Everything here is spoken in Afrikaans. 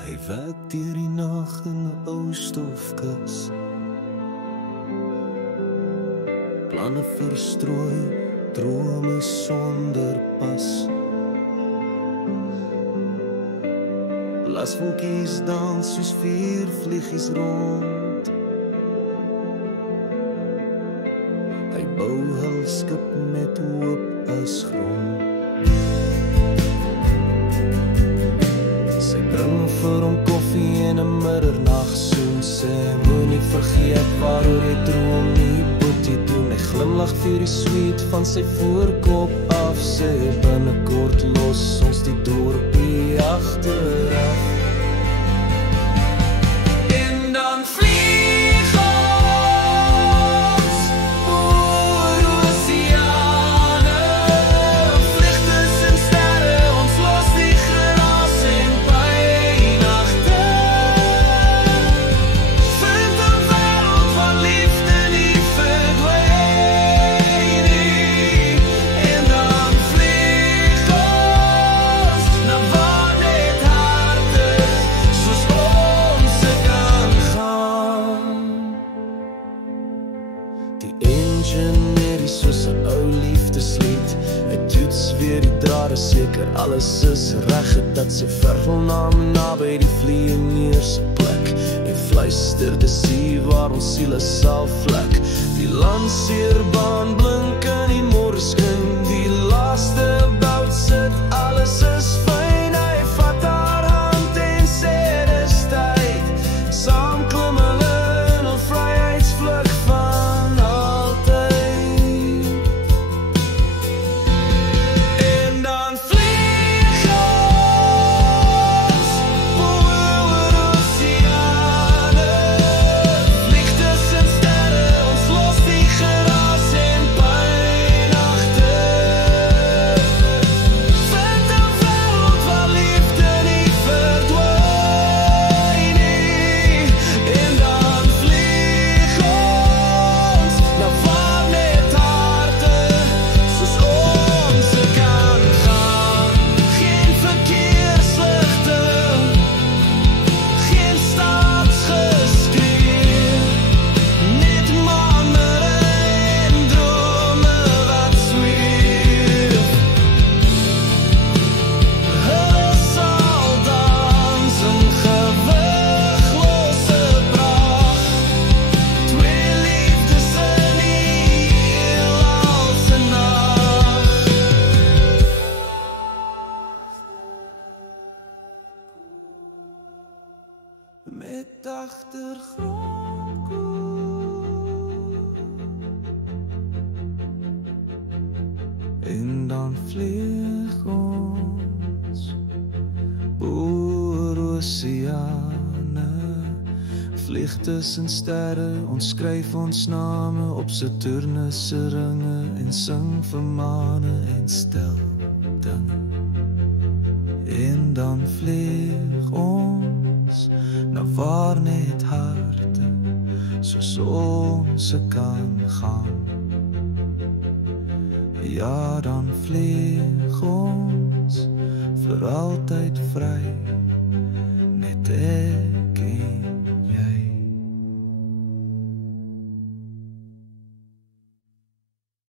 Hy werk deur die nag in 'n ou stofkas. Planne verstrooi, drome sonder pas. Blasvonkies dans soos vier vliegies rond. Hy bou hul skip met hoop as grond. Sy bring vir hom koffie en 'n middernagsoen. Sê moenie vergeet waaroor jy droom nie, boetie doen. Hy glimlag vir die sweet van sy voorkop af. Sê binnekort los ons die dorpie agteraf. En dan vlieg ons oor oseane, vlieg tussen sterre, ons los die geraas en pyn agter. Vind 'n wêreld waar liefde nie verdwyn nie. En dan vlieg ons na waar net harte soos ons kan gaan. Die engineer is soos 'n ou liefdeslied. Hy toets weer die drade, seker alles is reg. Dat sy vervelnaam naby die vlieënier se plek. En fluister te sien waar ons siele sal vlek. Die lanseerbaan blink in die môreskyn. Die laaste bout sit, alles is fyn. Hy vat haar hand en sê dis tyd. Saam klim hulle in 'n vryheidsvlug van altyd. En dan vlieg ons oor oseane, vlieg tussen sterre, ons los die geraas en pyn agter. Vind 'n wêreld waar liefde nie verdwyn nie. En dan vlieg ons na waar net harte soos ons kan gaan. Geen verkeersligte, geen staatsgeskree, net manne en drome wat zweef. Hulle sal dans in gewiglose pracht. Twee liefdes in heelal se nag. Met agtergrondkoor. En dan vlieg ons oor oseane, vlieg tussen sterre, ons skryf ons name op Saturnus se ringe en sing vir maane en stel dinge. En dan vlieg ons na waar net harte soos ons kan gaan. Ja, dan vlieg ons vir altyd vry, net ek